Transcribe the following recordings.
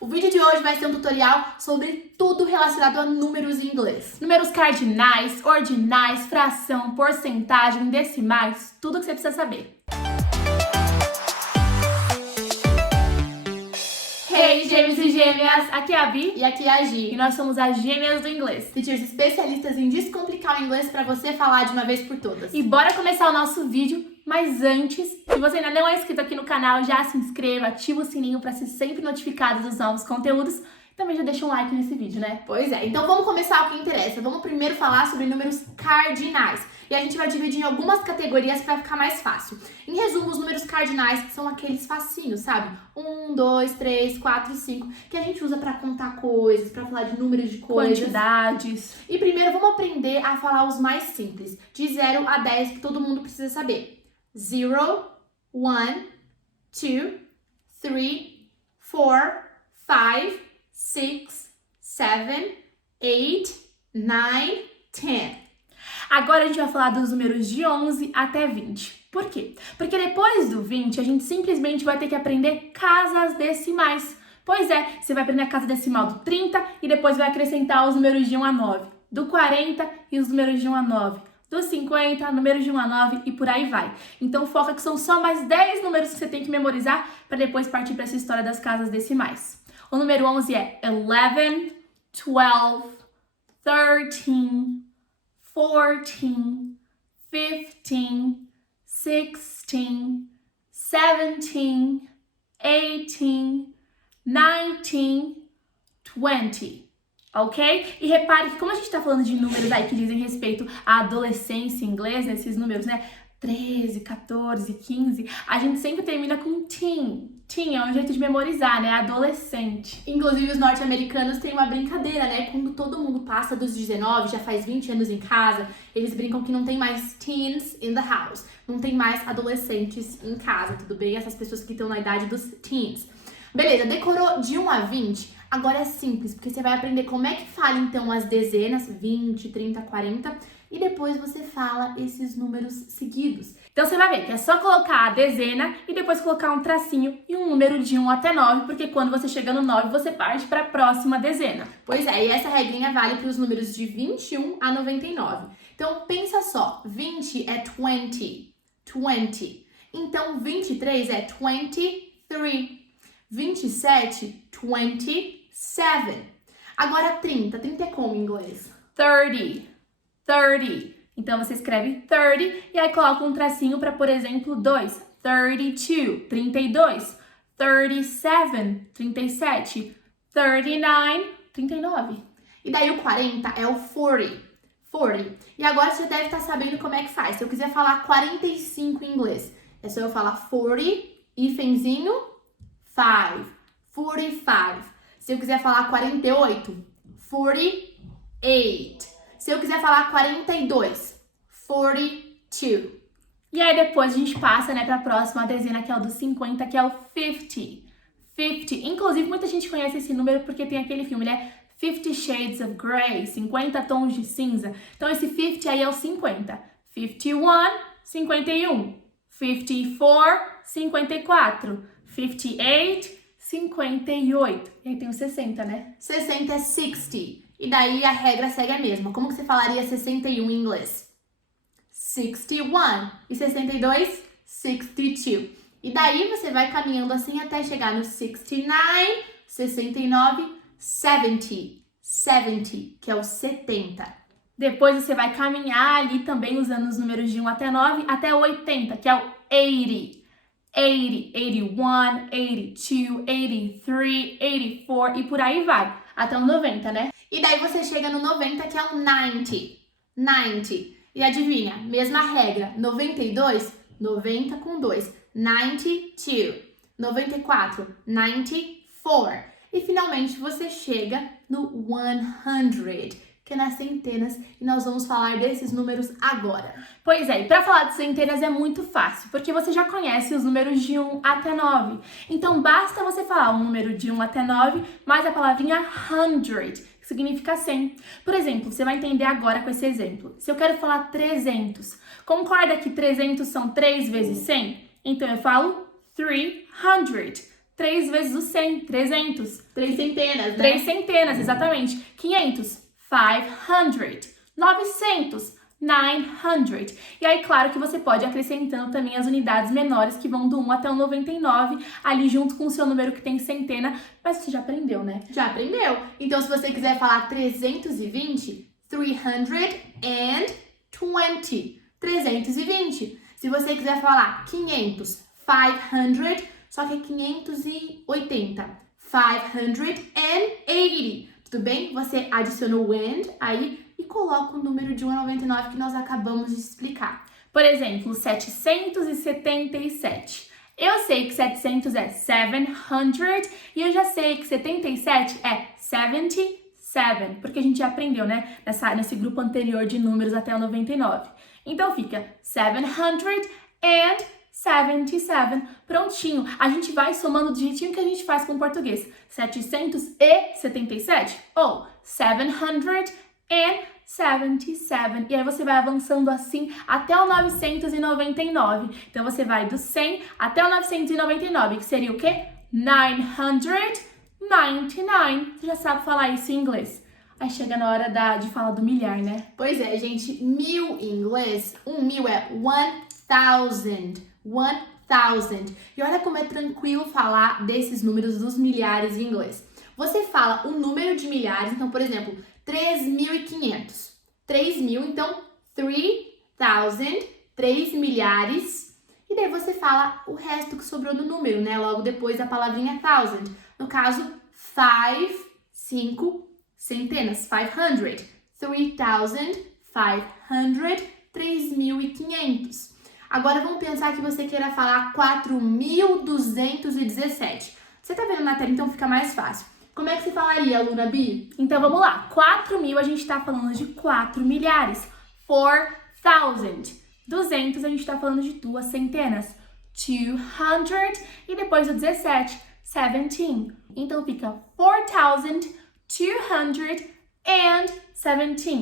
O vídeo de hoje vai ser um tutorial sobre tudo relacionado a números em inglês. Números cardinais, ordinais, fração, porcentagem, decimais, tudo que você precisa saber. Hey, gêmeos e gêmeas! Aqui é a Bi E aqui é a Gi. e nós somos as gêmeas do inglês. Teachers especialistas em descomplicar o inglês para você falar de uma vez por todas. E bora começar o nosso vídeo, mas antes, se você ainda não é inscrito aqui no canal, já se inscreva, ativa o sininho para ser sempre notificado dos novos conteúdos. Também já deixa um like nesse vídeo, né? Pois é, então vamos começar o que interessa. Vamos primeiro falar sobre números cardinais. E a gente vai dividir em algumas categorias para ficar mais fácil. Em resumo, os números cardinais são aqueles facinhos, sabe? 1, 2, 3, 4, 5, que a gente usa para contar coisas, para falar de números de coisas. Quantidades. E primeiro vamos aprender a falar os mais simples, de 0 a 10, que todo mundo precisa saber. 0, 1, 2, 3, 4, 5, 6, 7, 8, 9, 10. Agora a gente vai falar dos números de 11 até 20. Por quê? Porque depois do 20, a gente simplesmente vai ter que aprender casas decimais. Pois é, você vai aprender a casa decimal do 30 e depois vai acrescentar os números de 1 a 9. Do 40 e os números de 1 a 9. Do 50, números de 1 a 9 e por aí vai. Então foca que são só mais 10 números que você tem que memorizar para depois partir para essa história das casas decimais. O número 11 é 11, 12, 13, 14, 15, 16, 17, 18, 19, 20. Ok? E repare que como a gente tá falando de números aí que dizem respeito à adolescência em inglês, né, esses números, né? 13, 14, 15, a gente sempre termina com teen. Teen é um jeito de memorizar, né? Adolescente. Inclusive, os norte-americanos têm uma brincadeira, né? Quando todo mundo passa dos 19, já faz 20 anos em casa, eles brincam que não tem mais teens in the house. Não tem mais adolescentes em casa, tudo bem? Essas pessoas que estão na idade dos teens. Beleza, decorou de 1 a 20? Agora é simples, porque você vai aprender como é que fala, então, as dezenas, 20, 30, 40, e depois você fala esses números seguidos. Então você vai ver que é só colocar a dezena e depois colocar um tracinho e um número de 1 até 9, porque quando você chega no 9, você parte para a próxima dezena. Pois é, e essa regrinha vale para os números de 21 a 99. Então pensa só, 20 é 20, 20. Então 23 é 23. 27, 27. Agora 30 é como em inglês? 30, 30. Então você escreve 30 e aí coloca um tracinho para, por exemplo, 2. 32, 32. 37, 37. 39, 39. E daí o 40 é o 40, 40. E agora você deve estar sabendo como é que faz. Se eu quiser falar 45 em inglês, é só eu falar 40, hífenzinho, 5, 45. Se eu quiser falar 48, 48. Se eu quiser falar 42, 42. E aí depois a gente passa, né, para a próxima dezena, que é o do 50, que é o 50. 50. Inclusive, muita gente conhece esse número porque tem aquele filme, né? 50 Shades of Grey, 50 tons de cinza. Então esse 50 aí é o 50. 51, 51. 54, 54. 58, 58. E aí tem o 60, né? 60 é 60. E daí a regra segue a mesma. Como que você falaria 61 em inglês? 61. E 62? 62. E daí você vai caminhando assim até chegar no 69, 69, 70. 70, que é o 70. Depois você vai caminhar ali também usando os números de 1 até 9, até 80, que é o 80. 80, 81, 82, 83, 84 e por aí vai, até o 90, né? E daí você chega no 90, que é o 90. 90. E adivinha, mesma regra, 92, 90 com 2. 92. 94, 94. E finalmente você chega no 100, que é nas centenas, e nós vamos falar desses números agora. Pois é, e para falar de centenas é muito fácil, porque você já conhece os números de 1 até 9. Então basta você falar um número de 1 até 9, mais a palavrinha 100, que significa 100. Por exemplo, você vai entender agora com esse exemplo. Se eu quero falar 300, concorda que 300 são 3 vezes 100? Então eu falo 300. 3 vezes o 100, 300. 3 centenas, né? 3 centenas, exatamente. 500, 500. 900, 900. E aí, claro que você pode ir acrescentando também as unidades menores que vão do 1 até o 99, ali junto com o seu número que tem centena, mas você já aprendeu, né? Já aprendeu. Então, se você quiser falar 320, 320. 320. Se você quiser falar 500, 500, só que é 580. 580. Tudo bem? Você adiciona o and aí e coloca o número de 1 a 99 que nós acabamos de explicar. Por exemplo, 777. Eu sei que 700 é 700 e eu já sei que 77 é 77, porque a gente já aprendeu, né? Nesse grupo anterior de números até o 99. Então fica 777. Prontinho. A gente vai somando do jeitinho que a gente faz com o português. 777 ou 777. E aí você vai avançando assim até o 999. Então você vai do 100 até o 999, que seria o quê? 999. Você já sabe falar isso em inglês. Aí chega na hora de falar do milhar, né? Pois é, gente. 1000 em inglês, 1000 é 1000. 1000. E olha como é tranquilo falar desses números dos milhares em inglês. Você fala o número de milhares, então, por exemplo, 3.500. 3.000, então, 3,000, 3 milhares. E daí você fala o resto que sobrou do número, né? Logo depois da palavrinha thousand. No caso, 5 centenas, 500. 3,500, 3.500. Agora vamos pensar que você queira falar 4.217. Você tá vendo na tela, então fica mais fácil. Como é que você falaria, aluna Bi? Então vamos lá. 4.000 a gente tá falando de 4 milhares. 4,000. 200 a gente tá falando de 2 centenas. 200 e depois o 17, 17. Então fica 4,217.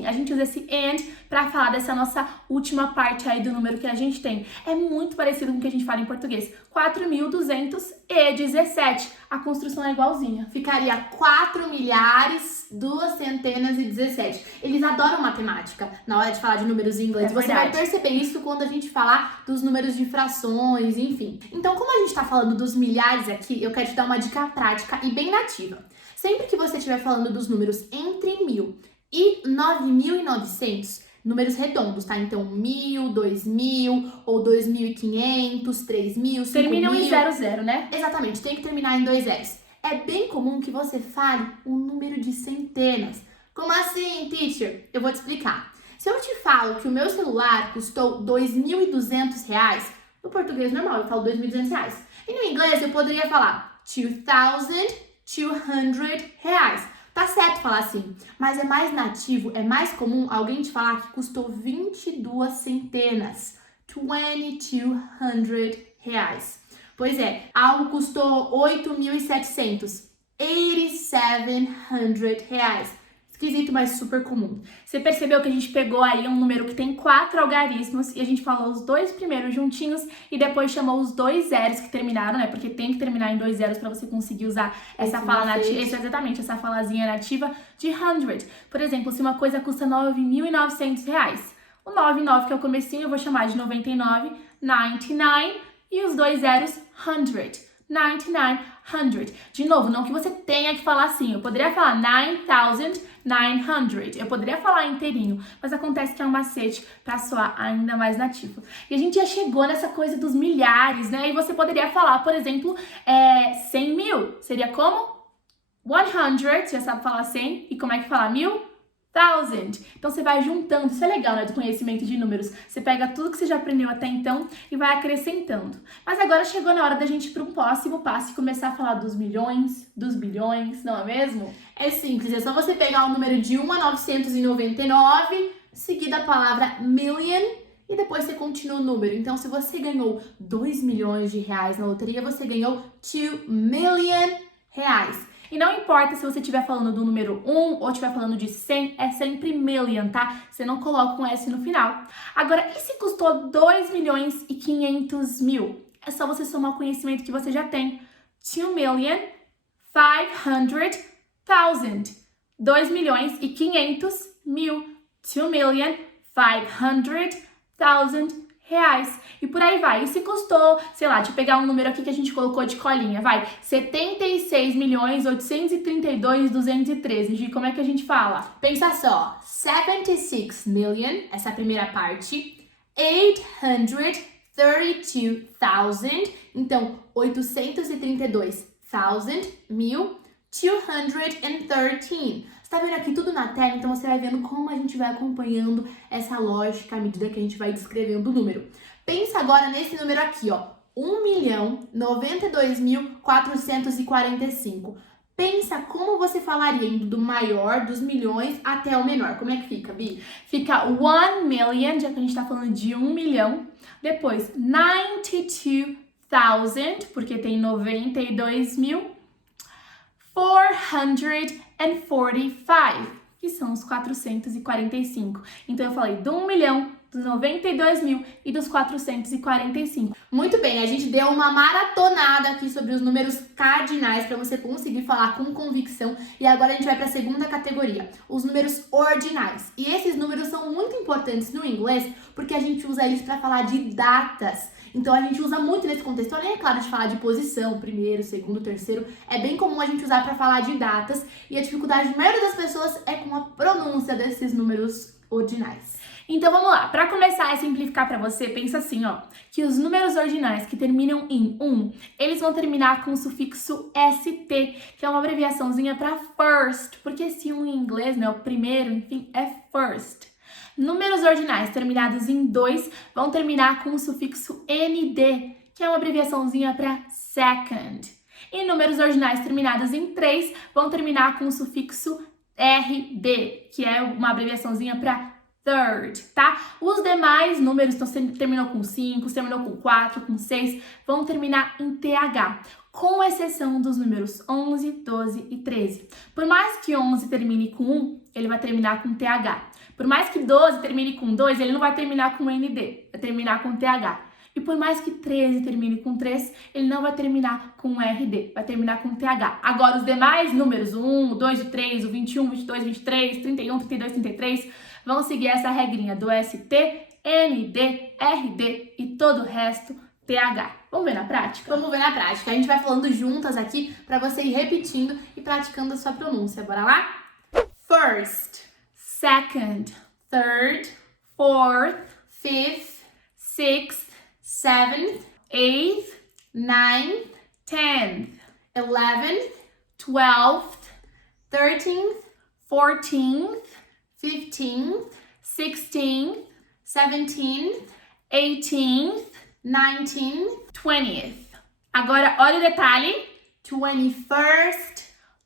A gente usa esse and para falar dessa nossa última parte aí do número que a gente tem. É muito parecido com o que a gente fala em português. 4.217. A construção é igualzinha. Ficaria 4 milhares, 2 centenas e 17. Eles adoram matemática na hora de falar de números em inglês. Você vai perceber isso quando a gente falar dos números de frações, enfim. Então, como a gente tá falando dos milhares aqui, eu quero te dar uma dica prática e bem nativa. Sempre que você estiver falando dos números entre 1.000 e 9.900, números redondos, tá? Então, 1.000, 2.000 ou 2.500, 3.000, 5.000... Terminam em 00, né? Exatamente, tem que terminar em 2 zeros. É bem comum que você fale um número de centenas. Como assim, teacher? Eu vou te explicar. Se eu te falo que o meu celular custou R$2.200, no português normal eu falo R$2.200. E no inglês eu poderia falar $2,200. Tá certo falar assim, mas é mais nativo, é mais comum alguém te falar que custou 22 centenas, R$2,200. Pois é, algo custou 8.700, R$8,700. Esquisito, mas super comum. Você percebeu que a gente pegou aí um número que tem 4 algarismos e a gente falou os dois primeiros juntinhos e depois chamou os 2 zeros que terminaram, né? Porque tem que terminar em 2 zeros para você conseguir usar essa fala nativa, exatamente, essa falazinha nativa de 100. Por exemplo, se uma coisa custa R$9.900, o 99, que é o comecinho, eu vou chamar de 99, 99 e os 2 zeros 100. 9900. De novo, não que você tenha que falar assim. Eu poderia falar 9,900. Eu poderia falar inteirinho, mas acontece que é um macete para soar ainda mais nativo. E a gente já chegou nessa coisa dos milhares, né? E você poderia falar, por exemplo, 100 mil. Seria como? 100. Já sabe falar 100. E como é que fala 1.000? 1000. Então você vai juntando, isso é legal, né, do conhecimento de números. Você pega tudo que você já aprendeu até então e vai acrescentando. Mas agora chegou na hora da gente ir para um próximo passo e começar a falar dos milhões, dos bilhões, não é mesmo? É simples, é só você pegar o número de 1 a 999, seguir da palavra million e depois você continua o número. Então, se você ganhou 2 milhões de reais na loteria, você ganhou 2 million reais. E não importa se você estiver falando do número 1 ou estiver falando de 100, é sempre million, tá? Você não coloca um S no final. Agora, e se custou 2.500.000? É só você somar o conhecimento que você já tem. 2,500,000. 2.500.000. 2.500.000 reais. E por aí vai. E se custou, sei lá, deixa eu pegar um número aqui que a gente colocou de colinha, vai, 76.832.213. Gi, como é que a gente fala? Pensa só, 76 million, essa primeira parte, 832,000, então 832,213. Você tá vendo aqui tudo na tela, então você vai vendo como a gente vai acompanhando essa lógica à medida que a gente vai descrevendo o número. Pensa agora nesse número aqui, ó, 1.092.445. Pensa como você falaria indo do maior dos milhões até o menor. Como é que fica, Bi? Fica 1 million, já que a gente tá falando de 1 milhão. Depois, 92,000, porque tem 92.445, que são os 445. Então, eu falei do 1 milhão, dos 92 mil e dos 445. Muito bem, a gente deu uma maratonada aqui sobre os números cardinais para você conseguir falar com convicção. E agora a gente vai para a segunda categoria, os números ordinais. E esses números são muito importantes no inglês porque a gente usa eles para falar de datas. Então a gente usa muito nesse contexto, além, é claro, de falar de posição, primeiro, segundo, terceiro, é bem comum a gente usar para falar de datas, e a dificuldade da maioria das pessoas é com a pronúncia desses números ordinais. Então vamos lá, para começar a simplificar para você, pensa assim, ó, que os números ordinais que terminam em 1, eles vão terminar com o sufixo ST, que é uma abreviaçãozinha para first, porque esse 1 em inglês, né, o primeiro, enfim, é first. Números ordinais terminados em 2 vão terminar com o sufixo ND, que é uma abreviaçãozinha para second. E números ordinais terminados em 3 vão terminar com o sufixo RD, que é uma abreviaçãozinha para third, tá? Os demais números, então se terminou com 5, se terminou com 4, com 6, vão terminar em TH, com exceção dos números 11, 12 e 13. Por mais que 11 termine com 1, ele vai terminar com TH. Por mais que 12 termine com 2, ele não vai terminar com ND, vai terminar com TH. E por mais que 13 termine com 3, ele não vai terminar com RD, vai terminar com TH. Agora, os demais números, o 1, o 2, o 3, o 21, 22, 23, 31, 32, 33, vão seguir essa regrinha do ST, ND, RD e todo o resto TH. Vamos ver na prática? Vamos ver na prática. A gente vai falando juntas aqui para você ir repetindo e praticando a sua pronúncia. Bora lá? First, second, third, fourth, fifth, sixth, seventh, eighth, ninth, 10th, 11th, 12th, 13th, 14th, 15th, 16th, 17th, 18th, 19th, 20th. Agora, olha o detalhe. 21st,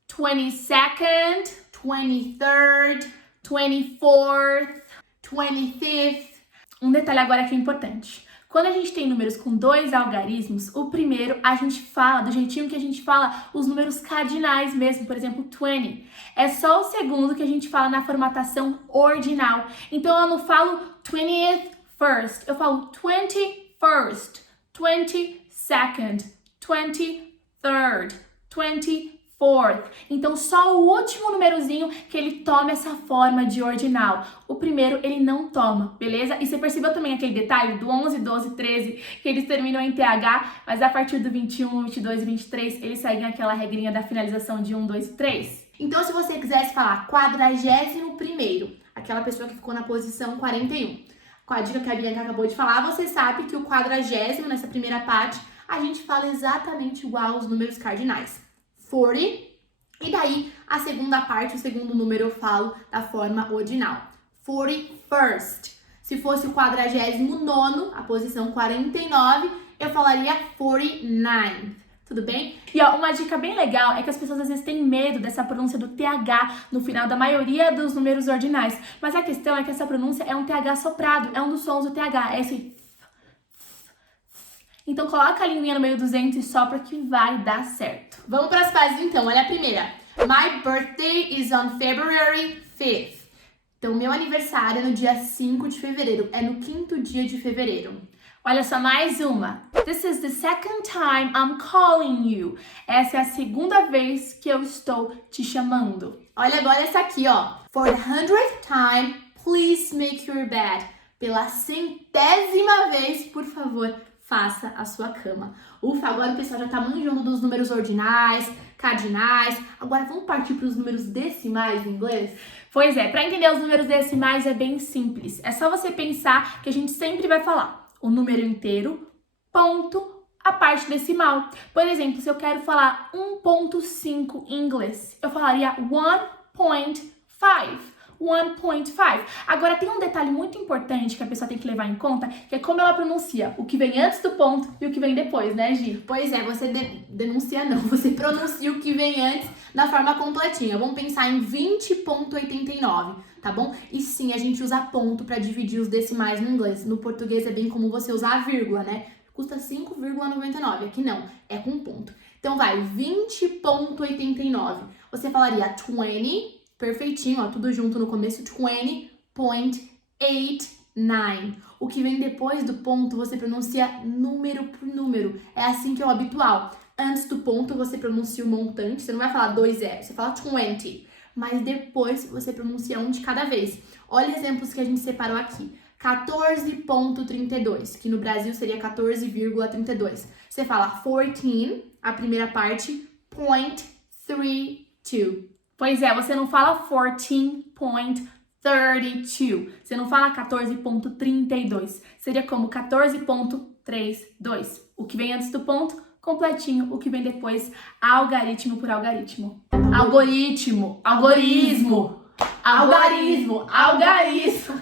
22nd, 23rd, 24th. 25th. Um detalhe agora que é importante. Quando a gente tem números com 2 algarismos, o primeiro a gente fala do jeitinho que a gente fala os números cardinais mesmo, por exemplo, 20. É só o segundo que a gente fala na formatação ordinal. Então eu não falo 20th first, eu falo 21st, 22nd, 23rd, 24th. Então só o último númerozinho que ele toma essa forma de ordinal. O primeiro ele não toma, beleza? E você percebeu também aquele detalhe do 11, 12, 13, que eles terminam em TH, mas a partir do 21, 22 e 23, eles seguem aquela regrinha da finalização de 1, 2 e 3. Então, se você quisesse falar 41º, aquela pessoa que ficou na posição 41, com a dica que a Bianca acabou de falar, você sabe que o 40º, nessa primeira parte, a gente fala exatamente igual aos números cardinais. 40, e daí a segunda parte, o segundo número eu falo da forma ordinal. 41st. Se fosse o 49º, a posição 49, eu falaria 49. Tudo bem? E ó, uma dica bem legal é que as pessoas às vezes têm medo dessa pronúncia do TH no final da maioria dos números ordinais. Mas a questão é que essa pronúncia é um TH soprado, é um dos sons do TH, é esse. Então coloca a linguinha no meio dos dentes e sopra que vai dar certo. Vamos para as frases então, olha a primeira. My birthday is on February 5th. Então, meu aniversário é no dia 5 de fevereiro, é no 5º dia de fevereiro. Olha só, mais uma. This is the second time I'm calling you. Essa é a segunda vez que eu estou te chamando. Olha agora essa aqui, ó. For the 100th time, please make your bed. Pela 100ª vez, por favor, faça a sua cama. Ufa, agora o pessoal já tá manjando dos números ordinais, cardinais. Agora vamos partir para os números decimais em inglês? Pois é, para entender os números decimais é bem simples. É só você pensar que a gente sempre vai falar o número inteiro, ponto, a parte decimal. Por exemplo, se eu quero falar 1.5 em inglês, eu falaria 1.5. 1.5. Agora, tem um detalhe muito importante que a pessoa tem que levar em conta, que é como ela pronuncia o que vem antes do ponto e o que vem depois, né, Gi? Pois é, você denuncia não, você pronuncia o que vem antes da forma completinha. Vamos pensar em 20.89, tá bom? E sim, a gente usa ponto para dividir os decimais no inglês. No português é bem comum você usar a vírgula, né? Custa 5,99. Aqui não, é com ponto. Então vai, 20.89. Você falaria 20, perfeitinho, ó, tudo junto no começo, 20.89. O que vem depois do ponto, você pronuncia número por número. É assim que é o habitual. Antes do ponto, você pronuncia o montante, você não vai falar 2 zeros, você fala 20. Mas depois, você pronuncia um de cada vez. Olha exemplos que a gente separou aqui. 14.32, que no Brasil seria 14,32. Você fala 14, a primeira parte, .32. Pois é, você não fala 14.32. Você não fala 14.32. Seria como 14.32. O que vem antes do ponto, completinho. O que vem depois, algarismo por algarismo. Algoritmo. Algorismo. Algarismo. Algarismo.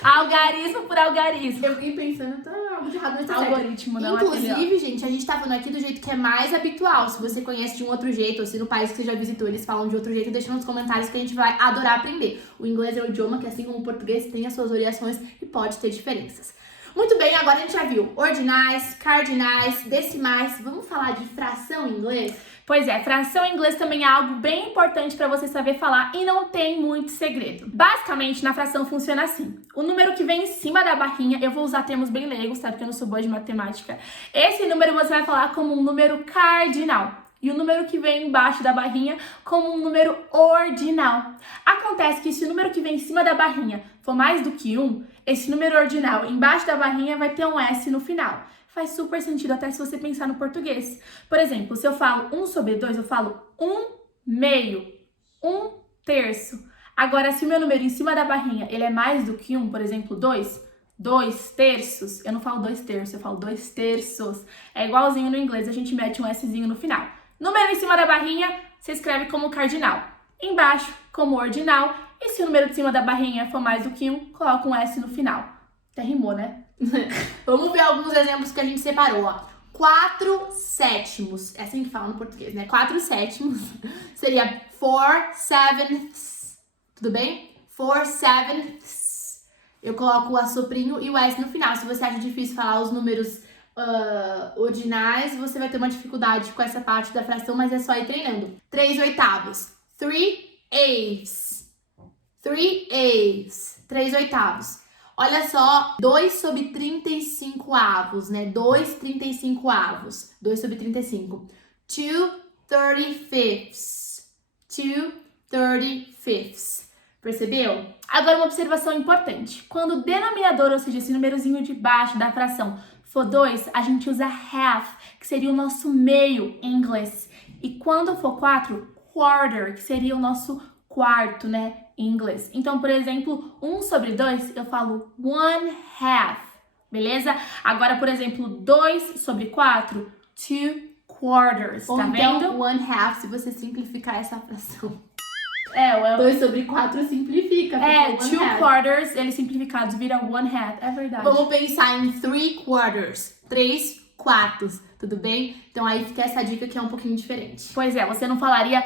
Algarismo por algarismo. Eu fiquei pensando, tá muito errado, mas tá algoritmo, certo. Não. Inclusive, gente, a gente tá falando aqui do jeito que é mais habitual. Se você conhece de um outro jeito, ou se no país que você já visitou eles falam de outro jeito, deixa nos comentários que a gente vai adorar aprender. O inglês é um idioma que, assim como o português, tem as suas variações e pode ter diferenças. Muito bem, agora a gente já viu ordinais, cardinais, decimais. Vamos falar de fração em inglês? Pois é, fração em inglês também é algo bem importante para você saber falar e não tem muito segredo. Basicamente, na fração funciona assim. O número que vem em cima da barrinha, eu vou usar termos bem leigos, tá? Porque eu não sou boa de matemática. Esse número você vai falar como um número cardinal. E o número que vem embaixo da barrinha como um número ordinal. Acontece que se o número que vem em cima da barrinha for mais do que 1, esse número ordinal embaixo da barrinha vai ter um S no final. Faz super sentido até se você pensar no português. Por exemplo, se eu falo 1/2, eu falo 1/2, 1/3. Agora, se o meu número em cima da barrinha ele é mais do que 1, por exemplo, 2 terços, eu não falo 2 terços, eu falo 2 terços. É igualzinho no inglês, a gente mete um Szinho no final. Número em cima da barrinha, você escreve como cardinal. Embaixo, como ordinal. E se o número de cima da barrinha for mais do que 1, coloca um S no final. Até rimou, né? Vamos ver alguns exemplos que a gente separou, ó. 4/7. É assim que fala no português, né? 4/7 seria 4/7. Tudo bem? 4/7. Eu coloco o assoprinho e o S no final. Se você acha difícil falar os números ordinais, você vai ter uma dificuldade com essa parte da fração, mas é só ir treinando. 3/8. 3/8. 3/8. 3/8. Olha só, 2/35, né? 2/35. 2/35. 2/35. 2/35. Percebeu? Agora uma observação importante. Quando o denominador, ou seja, esse númerozinho de baixo da fração, for 2, a gente usa half, que seria o nosso meio em inglês. E quando for 4, quarter, que seria o nosso quarto, né? Em inglês. Então, por exemplo, 1/2, eu falo 1/2, beleza? Agora, por exemplo, 2/4, 2 quarters, ou tá então, vendo? 1/2, se você simplificar essa fração. É, 2/4 simplifica. 2 quarters, eles simplificados vira 1/2, é verdade. Vamos pensar em 3/4, 3/4, tudo bem? Então aí fica essa dica que é um pouquinho diferente. Pois é, você não falaria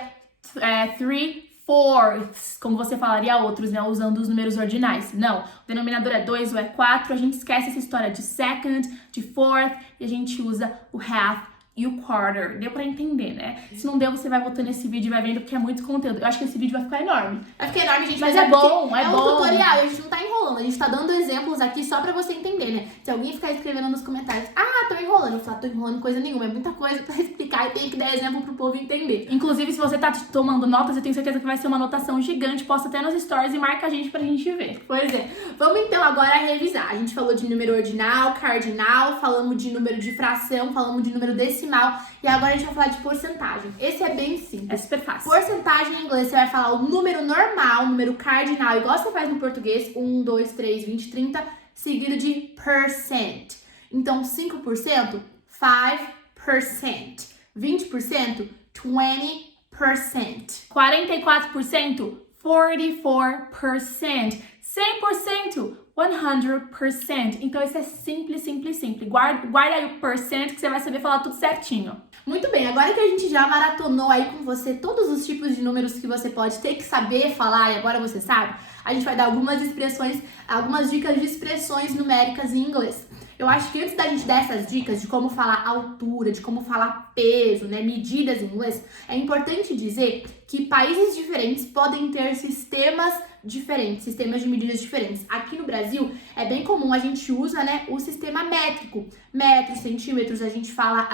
3/4, como você falaria outros, né, usando os números ordinais. Não, o denominador é 2 ou é 4, a gente esquece essa história de second, de fourth, e a gente usa o half e o quarter. Deu pra entender, né? Se não deu, você vai voltando esse vídeo e vai vendo porque é muito conteúdo. Eu acho que esse vídeo vai ficar enorme. Vai ficar enorme, gente. Mas é bom, é um tutorial, a gente não tá enrolando. A gente tá dando exemplos aqui só pra você entender, né? Se alguém ficar escrevendo nos comentários, tô enrolando. Eu falo, tô enrolando coisa nenhuma. É muita coisa pra explicar e tem que dar exemplo pro povo entender. Inclusive, se você tá tomando notas, eu tenho certeza que vai ser uma anotação gigante. Posta até nos stories e marca a gente pra gente ver. Pois é. Vamos então agora revisar. A gente falou de número ordinal, cardinal, falamos de número de fração, falamos de número decimal e agora a gente vai falar de porcentagem. Esse é bem simples. É super fácil. Porcentagem em inglês, você vai falar o número normal, o número cardinal, igual você faz no português, 1, 2, 3, 20, 30, seguido de percent. Então, 5%, 5%. 20%, 20%. 44%, 44%. 100%, 100%. Então, isso é simples, simples, simples. Guarda aí o percent que você vai saber falar tudo certinho. Muito bem, agora que a gente já maratonou aí com você todos os tipos de números que você pode ter que saber falar e agora você sabe, a gente vai dar algumas expressões, algumas dicas de expressões numéricas em inglês. Eu acho que antes da gente dar essas dicas de como falar altura, de como falar peso, né, medidas em inglês, é importante dizer que países diferentes podem ter sistemas diferentes, sistemas de medidas diferentes. Aqui no Brasil é bem comum, a gente usa, né, o sistema métrico. Metros, centímetros, a gente fala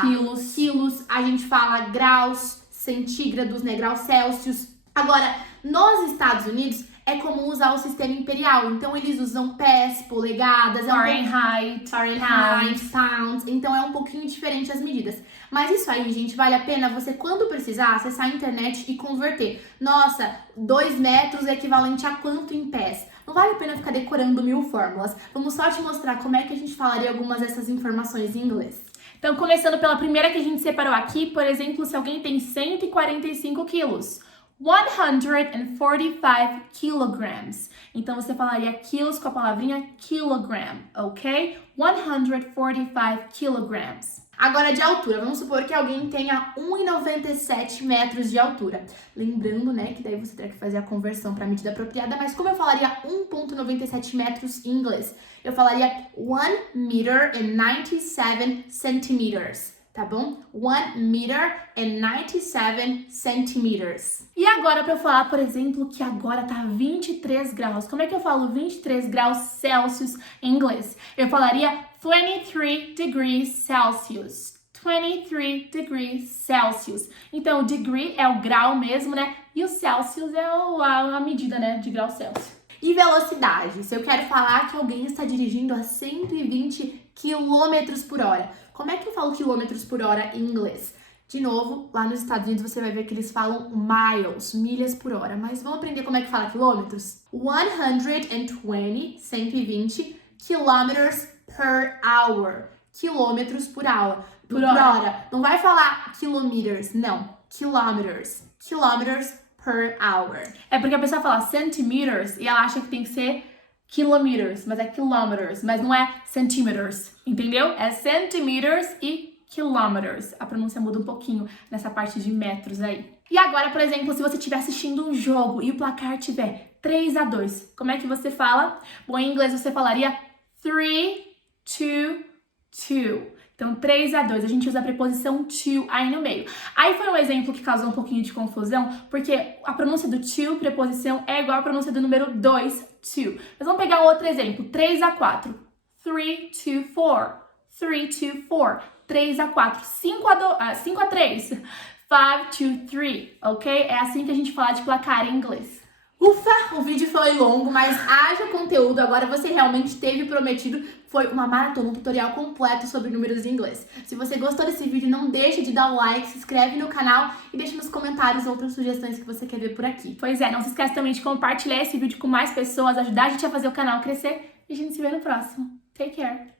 quilos, a gente fala graus, centígrados, né, graus Celsius. Agora, nos Estados Unidos é comum usar o sistema imperial, então eles usam pés, polegadas, Fahrenheit, pounds, então é um pouquinho diferente as medidas. Mas isso aí, gente, vale a pena você, quando precisar, acessar a internet e converter. Nossa, 2 metros é equivalente a quanto em pés? Não vale a pena ficar decorando 1000 fórmulas. Vamos só te mostrar como é que a gente falaria algumas dessas informações em inglês. Então, começando pela primeira que a gente separou aqui, por exemplo, se alguém tem 145 quilos. 145 kilograms. Então, você falaria quilos com a palavrinha kilogram, ok? 145 kilograms. Agora, de altura, vamos supor que alguém tenha 1,97 metros de altura. Lembrando, né, que daí você terá que fazer a conversão para a medida apropriada, mas como eu falaria 1,97 metros em inglês? Eu falaria 1 meter and 97 centimeters. Tá bom? 1 meter and 97 centimeters. E agora para eu falar, por exemplo, que agora tá 23 graus. Como é que eu falo 23 graus Celsius em inglês? Eu falaria 23 degrees Celsius. 23 degrees Celsius. Então, o degree é o grau mesmo, né? E o Celsius é a medida, né, de grau Celsius. E velocidade? Se eu quero falar que alguém está dirigindo a 120 km por hora. Como é que eu falo quilômetros por hora em inglês? De novo, lá nos Estados Unidos você vai ver que eles falam miles, milhas por hora. Mas vamos aprender como é que fala quilômetros? 120 kilometers per hour. Quilômetros por hora. Por hora. Não vai falar kilometers, não. Kilometers. Kilometers per hour. É porque a pessoa fala centimeters e ela acha que tem que ser kilometers, mas é kilometers, mas não é centímetros, entendeu? É centimeters e kilometers. A pronúncia muda um pouquinho nessa parte de metros aí. E agora, por exemplo, se você estiver assistindo um jogo e o placar tiver 3-2, como é que você fala? Bom, em inglês você falaria 3-2. Então, 3-2, a gente usa a preposição to aí no meio. Aí foi um exemplo que causou um pouquinho de confusão, porque a pronúncia do to, preposição, é igual a pronúncia do número 2, to. Mas vamos pegar um outro exemplo, 3-4. 3-4. 3-4. 3-4. 5-3. 5-3, ok? É assim que a gente fala de placar em inglês. Ufa, o vídeo foi longo, mas haja conteúdo. Agora você realmente teve prometido. Foi uma maratona, um tutorial completo sobre números em inglês. Se você gostou desse vídeo, não deixe de dar um like, se inscreve no canal e deixa nos comentários outras sugestões que você quer ver por aqui. Pois é, não se esquece também de compartilhar esse vídeo com mais pessoas, ajudar a gente a fazer o canal crescer. E a gente se vê no próximo. Take care!